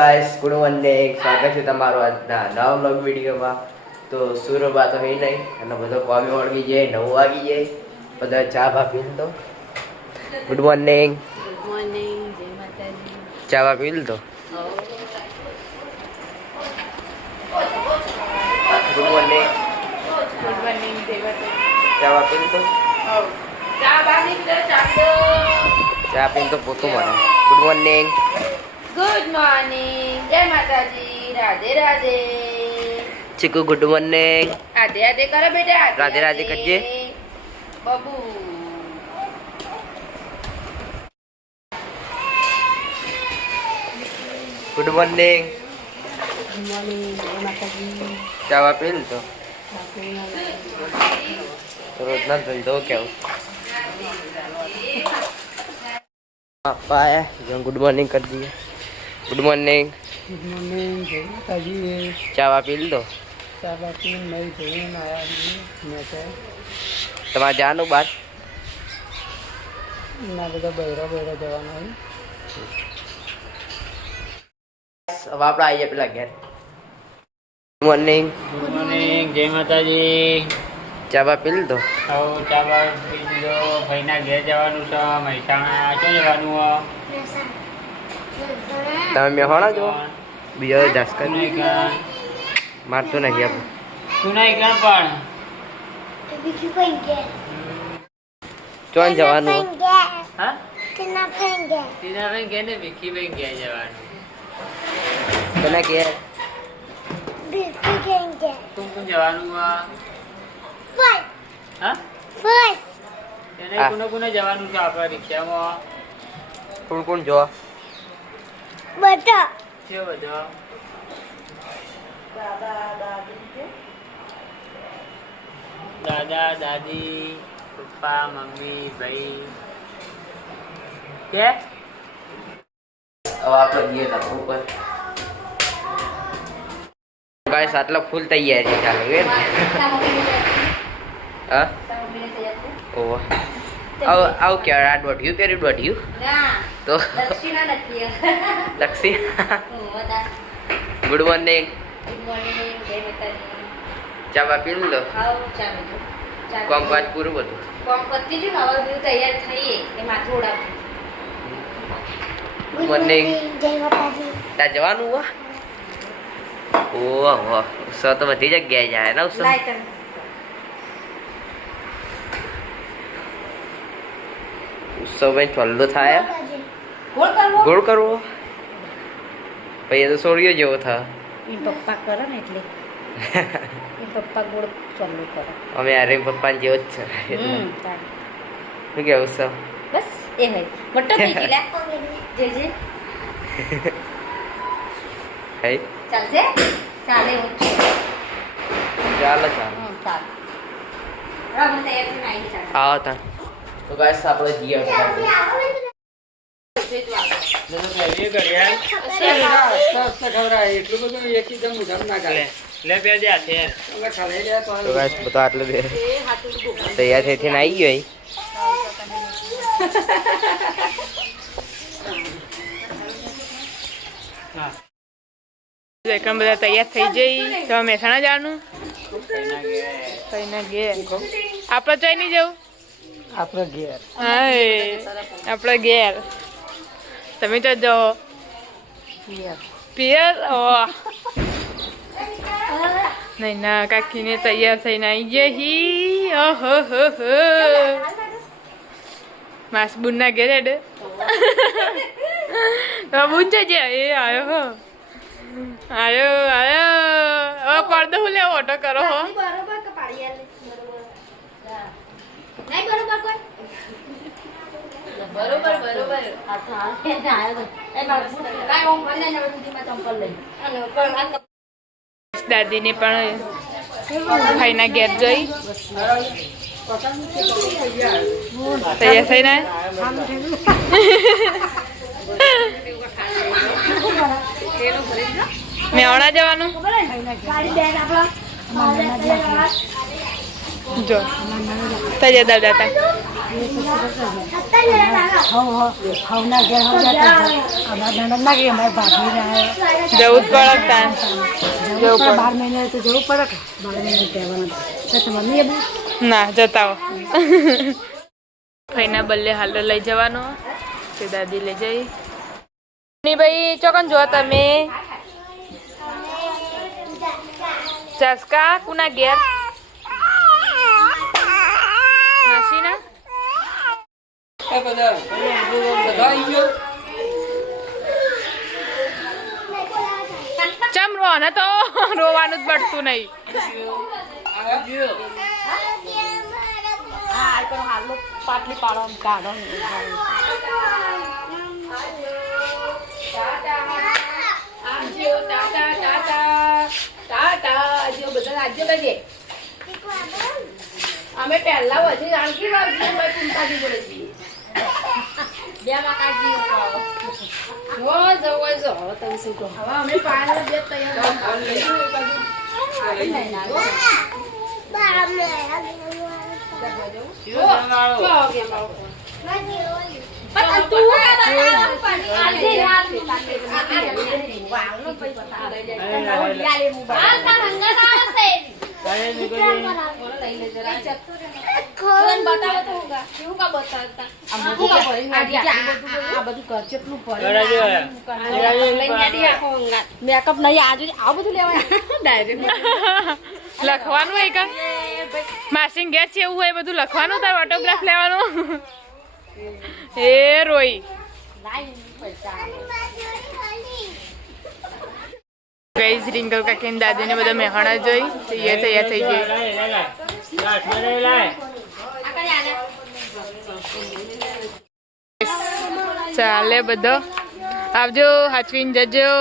Guys good morning સ્વાગત છે તમારું આજના નવા વ્લોગ વિડીયોમાં તો સુરબા તો હે નહીં અને બધો કોમી વળગી જાય 9 વાગી જાય બધા ચા બા પી લો ગુડ મોર્નિંગ જય માતાજી ચા બા પી લો ગુડ મોર્નિંગ જય માતાજી ચા બા પી લો ચા બાની ચા પીને તો પોતું મારે ગુડ મોર્નિંગ ગુડ મોર્નિંગ જય માતાજી રાધે રાધે ચીકુ ગુડ મોર્નિંગ રાધે રાધે કરો બેટા રાધે રાધે કરજે. બબુ ગુડ મોર્નિંગ જય માતાજી ચા બા પી લો રોજના ધંધો કેવું पापा है जो गुड मॉर्निंग कर दिए गुड मॉर्निंग જય માતાજી चावा पी लो ચા બાપી મેં જઈને આવ્યા મેં તો તમારે જવાનું બાર ના બધા બૈરા જવાના હોય अब आप आइए पेला घर गुड मॉर्निंग જય માતાજી. चावा पी लो આવો ચા બા પી લીધો. ભાઈના ઘેર જવાનું છે મહેસાણા. ક્યાં જવાનું હો? તમે મેહોણા જો બીજો જાસ કર તું નહીં ગણ. મારતો નહીં આપ તું નહીં ગણ પણ ચોન જવાનું હા તીના ભાઈ ઘેર ને ભીખી ભાઈ ઘેર જવાનું. તને કે કોણ જવાનું હા હા તેને હા. કોને જવાનું છે આપણા રિક્ષામાં? કોણ કોણ જો છે બધા દાદા દાદી પપ્પા મમ્મી ભાઈ કે अब आप लोग ये था ऊपर गाइस आटला फुल तैयारी ચાલુ હે હા ઓ આવ કે આ દોઢિયું પેરી દોઢિયું ના તો દક્ષિણા નથી લક્ષી બધા ગુડ મોર્નિંગ ગુડ મોર્નિંગ જય માતાજી ચા બા પી લો આવો ચા બેઠો ચા કોમ કાજ પૂરું બધું કોમ કરતી જો ને હવે બધું તૈયાર થઈએ એ માથું ઉડાવતું ગુડ મોર્નિંગ તા જવાનું વા ઓહ વાહ ઉત્સવ તો બધી જગ્યાએ જાય ને ઉત્સવ લાય તમે ઉત્સવ ભાઈ ચોલ્લો થાય ગોળ કરવો ગોળ કરવો પછી એ તો સોળિયો જેવો થાય એ પપ્પા કરે ને એટલે એ પપ્પા ગોળ ચાલુ કરે અમે અરે પપ્પા જેવો જ છે એટલે તાર. શું કે ઉત્સવ બસ એ હે મોટો થઈ ગઈ લે જે હે ચાલશે ચાલે હું છું ચાલો ચાલો ચાલ રામ તૈયાર થઈને આવી ચાલ આવો તા તો ગાઈસ આપણે જીએ લે બે જા છે તો ગાઈસ બધા આટલે બે તૈયાર થઈને આવી ગયો અહીં. એકદમ બધા તૈયાર થઈ જઈ તો મહેસાણા જવાનું કઈના ઘેર આપણે ચોઈ નહીં જવું આપણો ઘેર હા આપણે ઘેર તમે તો જાઓ પિયર નહીં ના કાકીને તૈયાર થઈને આવી ગયા હી ઓહો હો હો માસ બુનના ઘેર હેડ બુન છે એ આવ્યો હો આયો હવે પડદો હું લેવો ઓટો કરો હો બરોબર કે પાડી આલે બરોબર નહીં બરોબર કોઈ બરોબર આ તો આયો એ બાબુ કાઈ કોમ કરે ને સુધી માં ચંપલ લઈ અને પણ દાદીને પણ ભાઈના ઘેર જઈ તૈયાર થઈને મેવણા જવાનું જો તૈયાર દાદા હતા જવું જ પડે તાન. જવું પડે. 12 મહિને તો જવું પડે કે 12 મહિને કહેવાનું મમ્મી ના જતા હો. ફઈના બલ્લે હાલ લઈ જવાનો તે દાદી લઈ જઈ. ની ભાઈ ચોકન જો તમે ચસકા કુના ઘેર માસીના ચમ રો ને તો રોવાનું જ પડતું નહીં. પાટલી પાડો કાઢો અમે પહેલા બધી આંકી ચિંતાથી બોલે છીએ બે માકાજી જવો તમે શું કહો હવે અમે પાણી બે મેકઅપ નહીં આજુ આવું બધું લેવાય ડાયરેક્ટ લખવાનું હોય કા માસી ઘેર છે એવું હોય બધું લખવાનું તાર ઓટોગ્રાફ લેવાનું. એ રોઈ ગઈસ રિંકલ કાકી ને દાદી ને બધા મહેણા જોઈ તૈયાર થઈ ગઈ. ચાલે બધો આવજો હાચવીને જજો.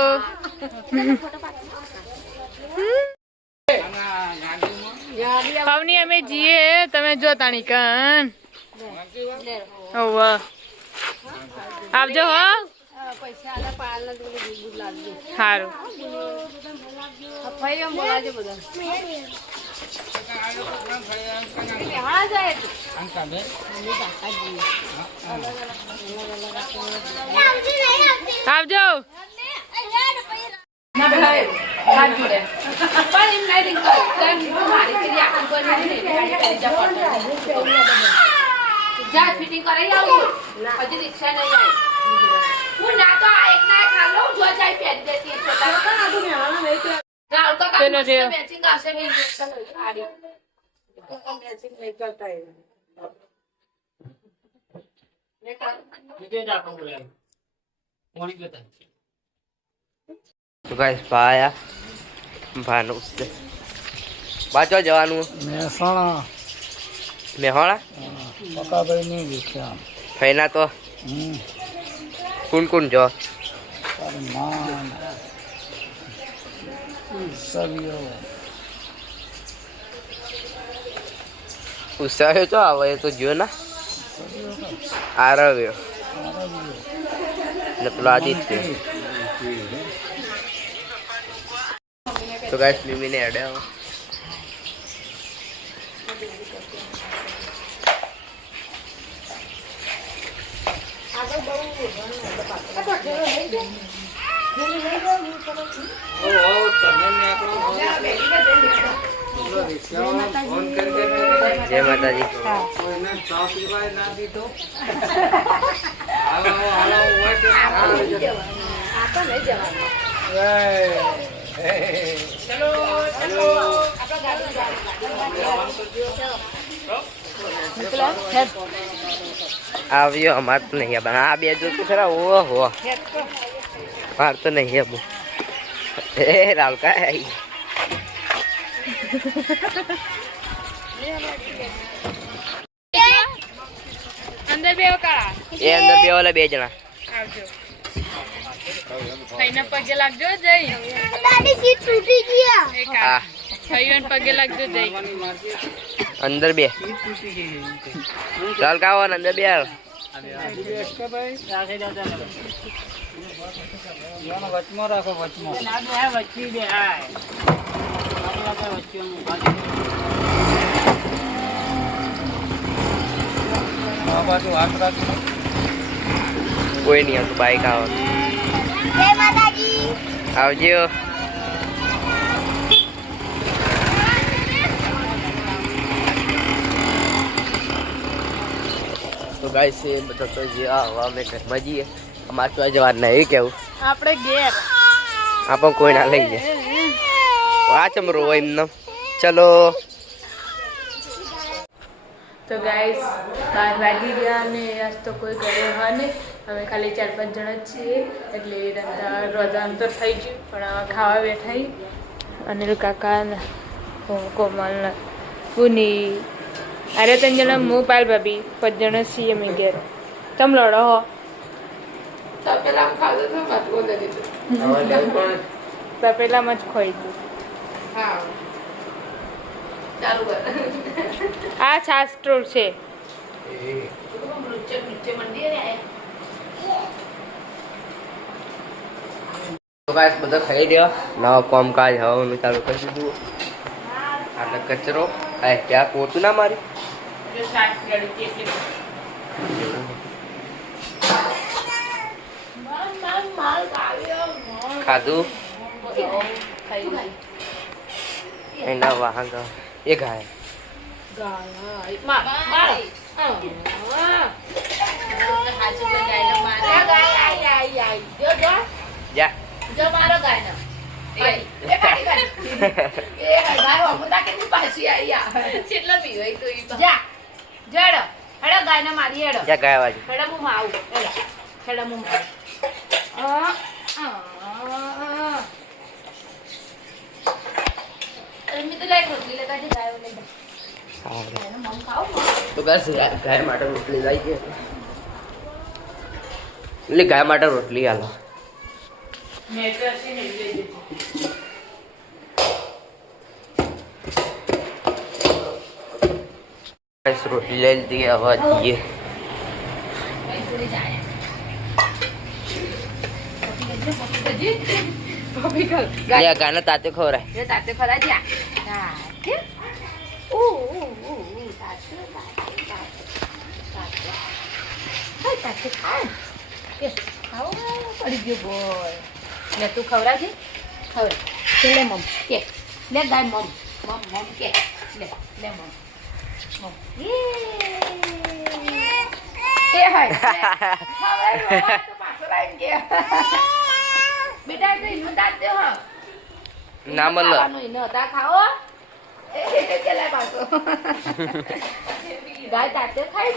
પવની અમે જઈએ તમે જો તાણી કન આવજો હો સારું. આવજો ફિટિંગ કરાઈ આવું હજી રિક્ષા નહીં આવી હું ના તો આ એક ના ખા લઉં જો જાય પહેરી દેતી મેચિંગ આવશે તો ગાઈસ ભાયા ભાનું બાચો જવાનું મહેસાણા મેહોણા પકાભાઈ નહીં દેખ્યા ફઈના તો કોણ કોણ જો તારું માન સવિયો ઉત્સાહ તો આવે એ તો જો ના આરવ્યો ને પેલો આદિત્ય. તો ગાઈસ મિમીને એડે આવો. જય માતાજી. આવ્યો અમાર તો નહીં આ બે જો તો ખરા. ઓહો માર તો નહીં આબુ. એ રાલકા આવી અંદર બે કાળા એ અંદર બે ઓલા બે જણા આવજો. ફઈને પગે લાગજો જઈ દાદી સીટ તૂટી ગયા હા ફઈને પગે લાગજો જઈ અંદર બે ચાલ કાવો ને અંદર બે આવ. વચમાં રાખો વચમાં બાજુ હાથ રાખજો. કોઈ નહીં આવતું બાઈક આવે આવજો. તો ગાઈસ એ બધા તો જે હવે અમે ઘરમાં જઈએ અમારે તો જવાનું નહીં કેવું આપણે ઘેર આપણ કોઈ ના લઈ જાય આ ચમરો એમનો ચલો. તો ગાઈસ 12 વાગી ગયા ને આજ તો કોઈ ઘરે હોય નહીં. અમે ખાલી 4-5 જણા જ છીએ એટલે રોજા અંતર થઈ ગયું પણ ખાવા બેઠા અનિલ કાકા ને કોમલ ને પુની અરે 3 જણા હું પાલ ભાભી 5 જણા છીએ અમે ઘેર. તમ લડો હો તપેલામાં જ ખોઈ હતું. આ છાસ સ્ટ્રોલ છે. તો ગાઈસ બધા ખાઈ રહ્યા નવા કામકાજ હવાનું ચાલુ કરી દીધું. આટલે કચરો આ ત્યાં પોતું ના મારી ખાધું એના વાહન એ ગાય જા જા ગાય વાજી તો ગાય માટે રોટલી લઈ ગઈ એટલે ગાય માટે રોટલી હાલો રોટલી લઈ લીધી હવે જઈએ. ગાના તાતે ખવરાય તાતે ખરા જ્યાં પડી ગયો બોય લે તું ખવડાવજે ખવડાવ લે મમ કે લે ગાય મમ મમ મમ કે લે લે મમ મમ એ હાય ખવડાવ તો પાછો લાઈન કે બેટા તો ઇનો દાતે હો ના મલ ઇનો તા ખાઓ એ ચલે પાછો ગાય તાતે ખાઈ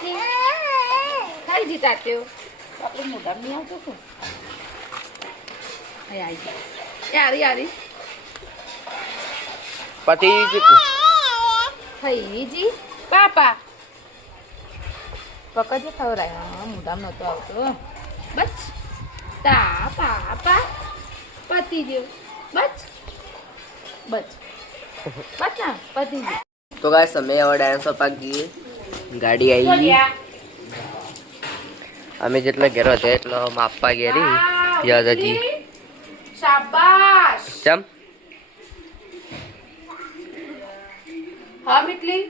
જી તાતે આપણે મોઢા નહીં આવતું શું યારી પતિ ફઈજી પાપા પકડજે ખવડાય હા મોઢામ નહોતો આવતો બસ તા પાપા પતિ જેવ બસ બસ બસ ના પતિ જેવ. તો ગાઈસ અમે હવે ડાયનોસોર પાર્ક જઈએ. ગાડી આવી ગઈ અમે જેટલા ઘેર હતા એટલો માપવા ગેરી યાદ હતી શાબાશ ચમ હા મિટલી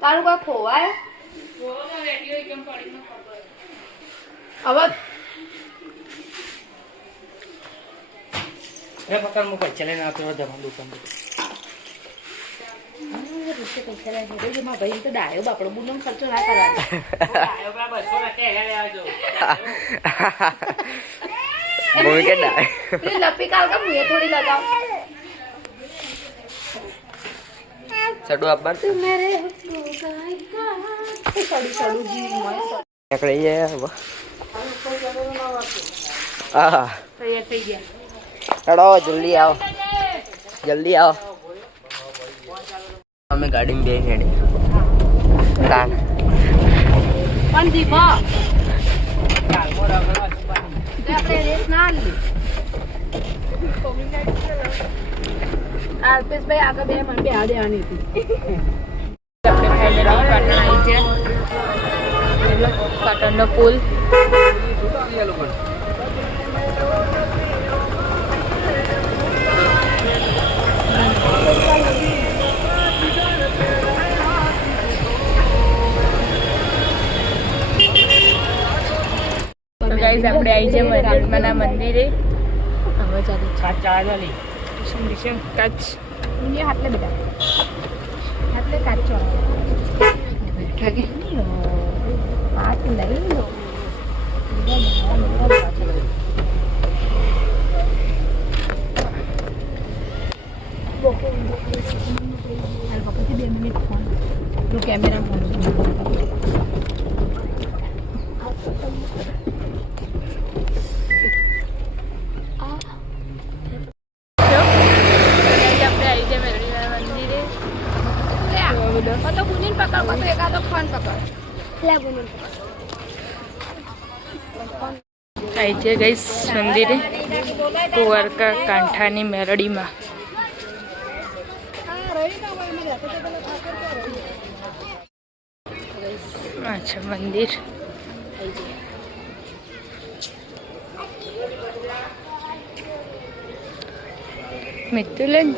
તારું કોઈ ખોવાય હવે પકડ મૂકો ચલે ના તો દવા દુકાન પૈસા લાગે ભાઈ તો ડાયો બાપડો બુનો ખર્ચો ના કરવાનો મમ્મી કે ના લપી કાલ કા મુએ થોડી લગાવ સડુ આપવા મેરે સડુ જી મોય નીકળી જાય હવે હા તૈયાર થઈ ગયા ચડો જલ્દી આવો જલ્દી આવો. અમે ગાડીમાં બે હેડી તાન પણ દીપો આપણે રેસ ના લીધી અલ્પેશભાઈ આગળ બે મને બે આ દેવાની હતી. આપણે ફાઇનલી પાટણ આવી ગયા પાટણનો પુલ ગાઈઝ આપણે આવી છે મહાદેવના મંદિરે. હવે ચાલે ચા ચાલી કચ્છ હાટલે બધા હાટલે કાચો બેઠા કે હાથ લઈ લો કેમેરા તો બુનીન પકડ તો એકાદો ફોન પકડ લે બુનીન આવી છે ગાઈસ મંદિરે કુંવરકા કાંઠાની મેરડીમાં. અચ્છા મંદિર મિતુલન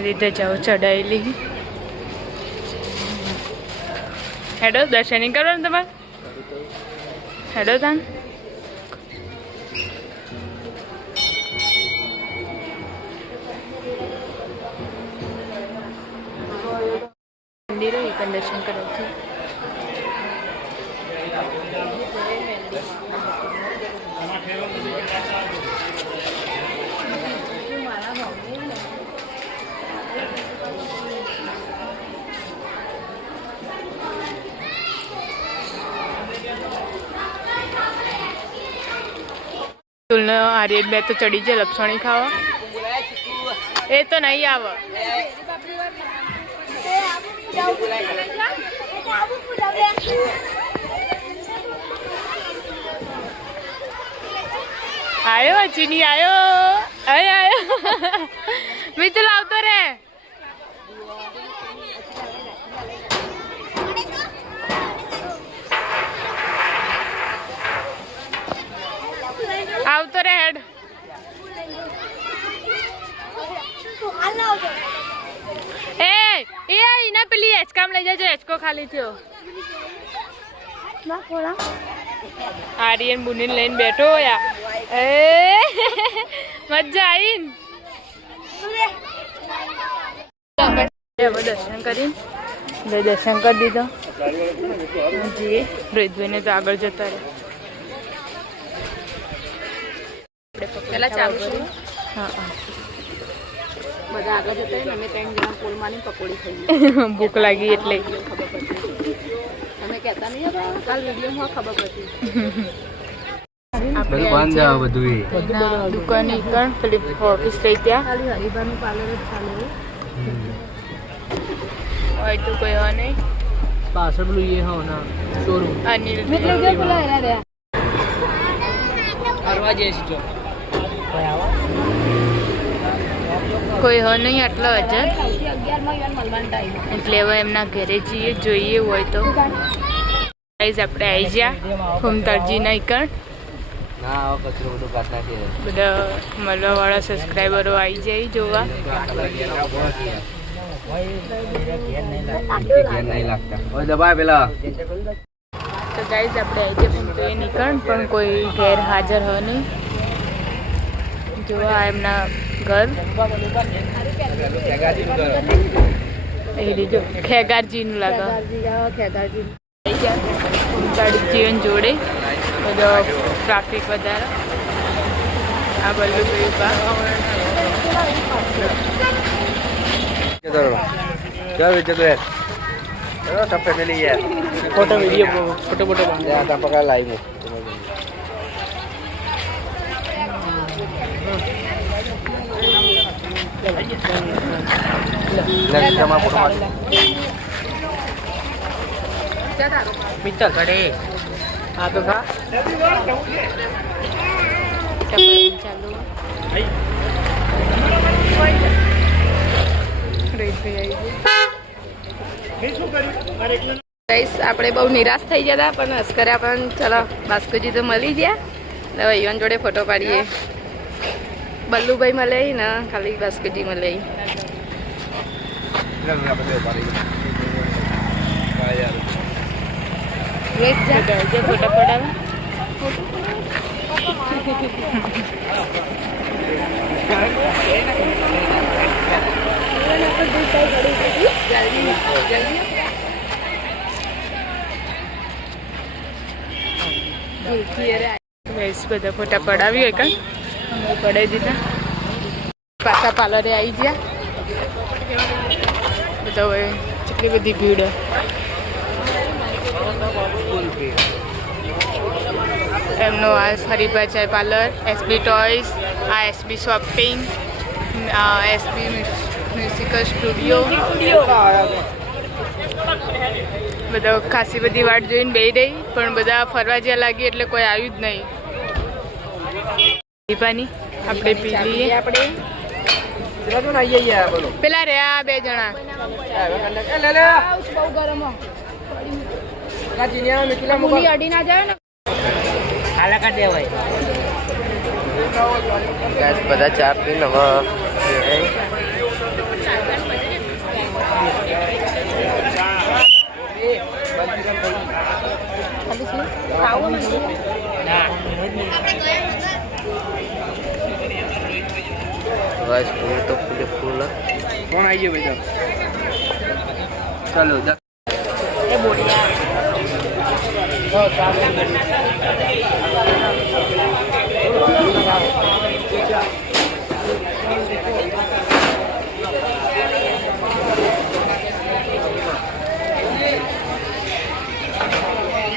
બધી ધજાઓ ચડાયેલી. હેડો દર્શન કરવાનું તમારે હેડો તાન મંદિરો એક દર્શન કરવાથી તુલનો આર્યન બે તો ચડી જાય લપસણી ખાવા. એ તો નહીં આવે. આયો ચીની આયો આયો મિતુલ આવતો રે. આવતો રે હેડ. એ ના પેલી એચકામ લઈ જજો. એચકો ખાલી થયો. આર્યન બુનીને લઈને બેઠો યા. એ મજા આવી દર્શન કરી દર્શન કરી દીધો. જી રોહિતભાઈને તો આગળ જતા રહે. પેલા ચાલુ છે હા હા બધા આગળ જતા રહીને અમે 3 જણા પોલ માની પકોડી ખાઈએ. ભૂખ લાગી એટલે ખબર પડી. અમે કહેતા નહીં હતા કાલ વિડીયોમાં ખબર પડી. દુકાન પેલી ઓફિસ રહી ત્યાં ખાલી હરિભાનું પાર્લર જ ચાલે હોય તો કોઈ હોય નહીં. પાછળ પેલું એ હો ના શોરૂમ અનિલ મિત્રો જે પેલા એના રહ્યા ફરવા જઈએ છીએ કોઈ હોય નહીં આટલો હજાર 11 માં મળવાનો ટાઈમ. એટલે હવે એમના ઘરે જઈએ જોઈએ હોય તો. ગાઈઝ આપણે આવી ગયા ફૂમતાળજી ના ઈકણ. ના કચરો બધું કાઢ નાખી બધા મળવાવાળા સબસ્ક્રાઈબરો આવી જાય જોવા. નહીં લાગતા દબાય પેલા. તો ગાઈઝ આપણે આવી જાય તો એ નીકળ પણ કોઈ ઘેર હાજર હોય નહીં. જોવા એમના ઘર એ લીધો ખેગારજીનું લાગે. જીવન જોડે બધો ટ્રાફિક વધારે. આ બધું ચાલ વિજય યાર ચલો सब फैमिली यार फोटो वीडियो फोटो फोटो बांध या का पकड़ लाइव में लग जमा फोटो मित्तल खड़े हाँ तो खा ચાલુ ગાઈસ આપણે બહુ નિરાશ થઈ ગયા હતા પણ અસ્કરે પણ ચલો બાસ્કુજી તો મળી ગયા હવે ઈવન જોડે ફોટો પાડીએ બલ્લુભાઈ મળે ને ખાલી બાસ્કુજી મળે ફોટો પડાવે બધા ફોટા પડાવી હોય કાં અમે પડાવી દીધા પાછા પાર્લરે આવી ગયા બધા હવે કેટલી બધી ભીડ એમનો આ Haribha chai parlour SB toys આ SB shopping SB musical studio બધા ખાસી બધી વાટ જોઈને બેસી રહી પણ બધા ફરવા જ્યાં લાગી એટલે કોઈ આવ્યું જ નહીં દીપાની આપણે પી લઈએ આપણે પેલા રહ્યા બે જણા બહુ ગરમ અડી ના જાય ને खाला का देवाय गाइस બધા ચા પીને હવે बस फूल तो फूल कौन आई है भैया चलो એ બોડિયા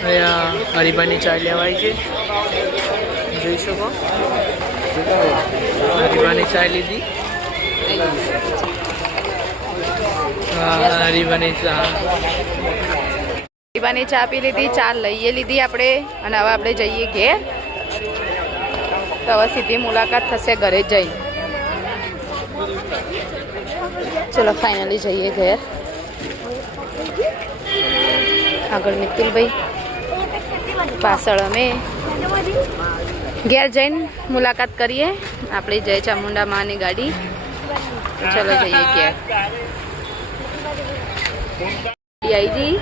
અહીંયા હરિભાની ચા લેવાય છે જોઈ શકો હરિભાની ચા લીધી હરિભાની ચા હરિભાની ચા પી લીધી ચા લઈએ લીધી આપણે અને હવે આપણે જઈએ ઘેર તો હવે સીધી મુલાકાત થશે ઘરે જઈ ચલો ફાઇનલી જઈએ ઘેર આગળ મિતુલભાઈ પાછળ અમે ઘેર જઈને મુલાકાત કરીએ આપણી જય ચામુંડા માની ગાડી ચલો જઈએ ઘેર આવી જઈ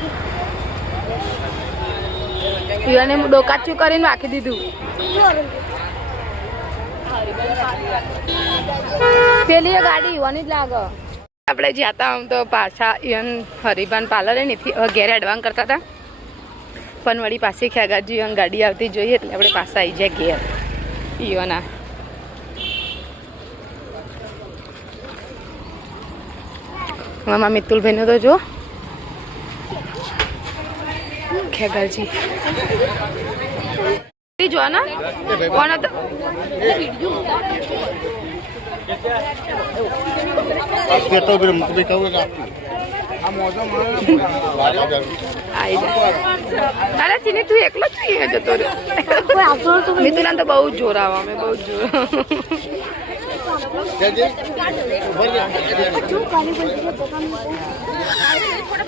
પીવાને ડોકાચું કરીને રાખી દીધું પેલી ગાડી યુવાની જ લાગે આપણે જ્યાં આમ તો પાછા ઈવન હરિભાન પાર્લરે નથી ઘેર એડવાન્સ કરતા હતા પણ વળી પાછી ખેગાજી ઈવન ગાડી આવતી જોઈએ એટલે આપણે પાછા આવી જાય ઘેર ઈવના મામા મિતુલભાઈનું તો જો ખેગાજી જો ના કોણ હતો અરે ચીની તું એકલો જ જતો રહ્યો મિતુલાને તો બહુ જ જોર આવે અમે બહુ જ જોર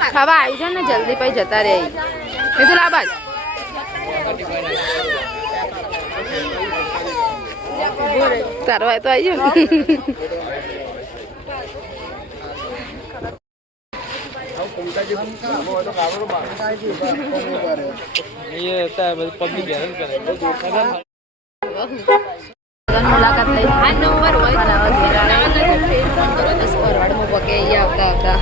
ખાવા આવી જાય ને જલ્દી પછી જતા રહે મિતુલ આ બાજ તારો હોય તો આવી જાય ये होता है पब्लिक हैरान करे મુલાકાત લઈ આ નંબર હોય ફોરવર્ડમાં પગે અહીંયા આવતા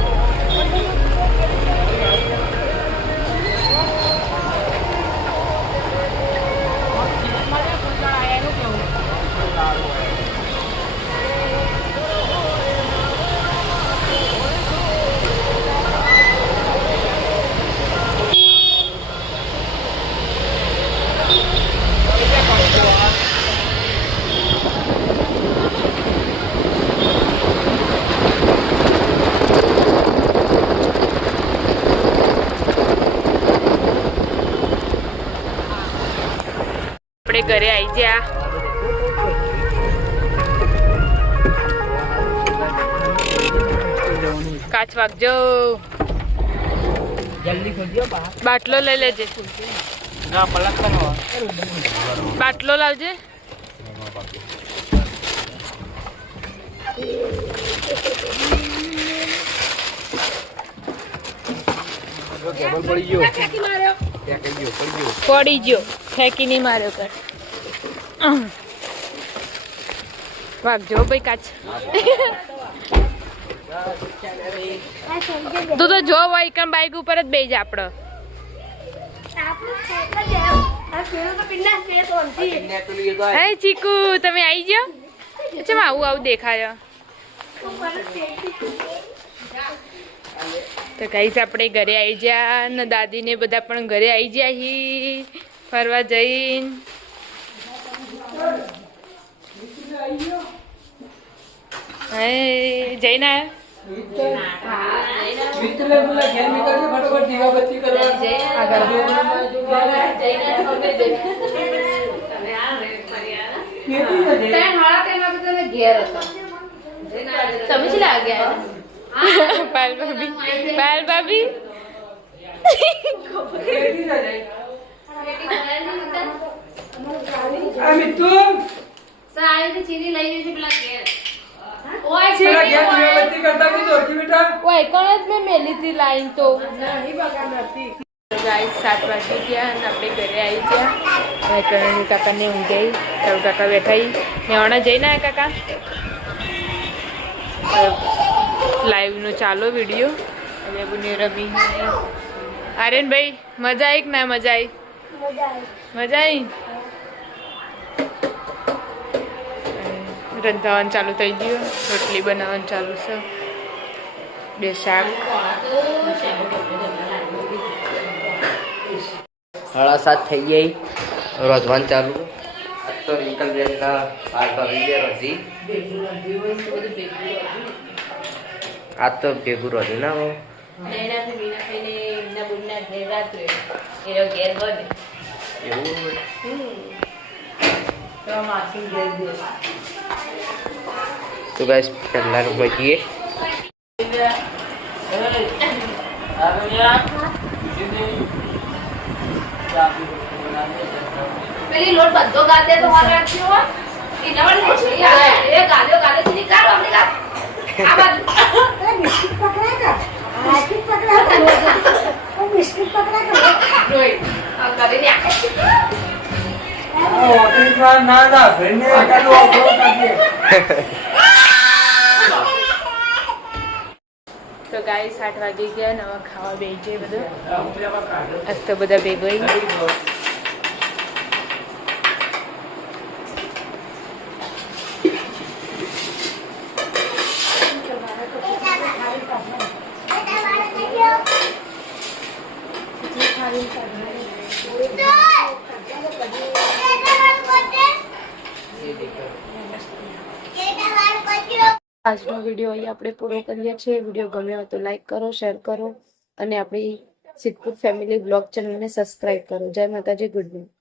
આપણે ઘરે આવી ગયા. કાચ વાગજો. જલ્દી ખોલજો બા. બાટલો લઈ લેજે. ના પલક કરો. બાટલો લાવજે. કેબલ પડી ગયો. પડી ગયો. ફેંકી નહીં માર્યો કર. વાગજો ભાઈ કાચ. તું તો જો ભાઈ કણ બાઈક ઉપર જ બેસી જા આપણો. હે ચીકુ તમે આવી ગયો. અચ્છા આવું આવું દેખાય. તો ગાઈસ આપણે ઘરે આવી ગયા ને દાદી ને બધા પણ ઘરે આવી ગયા હી ફરવા જઈને. હે જઈને પાયલ ભાભી ચીની લઈ જશે પેલા ઘેર. ઓય કોણ જ મેં મેલી હતી લાઈન તો. ગાઈસ 7 વાગી ગયા અને આપણે ઘરે આવી ગયા. કરણ કાકાને ઊંઘ ગઈ. તારું કાકા બેઠા નેવાણા જઈને આવ્યા કાકા. લાઈવનો ચાલો વિડીયો. અને બુને રમી. આર્યનભાઈ મજા આવી કે ના મજા આવી? મજા આવી. રંધાવાનું ચાલુ થઈ ગયું. રોટલી બનાવવાનું ચાલુ છે. 2 શાક. 7:30 થઈ ગઈ. રોધવાનું ચાલુ. તો રિંકલ બેનના પાલકા વિજય રોધી. આ તો ભેગું રોધ્યું ના હો. એવું તો ગાઈસ પહેલા રૂપિયા પેલી લોટ બધો ગાદે તો હાલ રાખ્યો હોય એના વળી પૂછી એ ગાલ્યો ગાલે થી નીકાળો અમને કા આ બાજુ બિસ્કિટ પકડા રોઈ આ ગાલે ને તો ગાઈસ 8 વાગી ગયા. નવા ખાવા બેસી જાય બધું. આજ તો બધા ભેગો આજનો વિડીયો અહીં આપણે પૂરો કરીએ છીએ. વિડીયો ગમ્યો તો લાઈક કરો, શેર કરો અને આપણી સિદ્ધપુર ફેમિલી બ્લોગ ચેનલને સબસ્ક્રાઈબ કરો. જય માતાજી. Good night.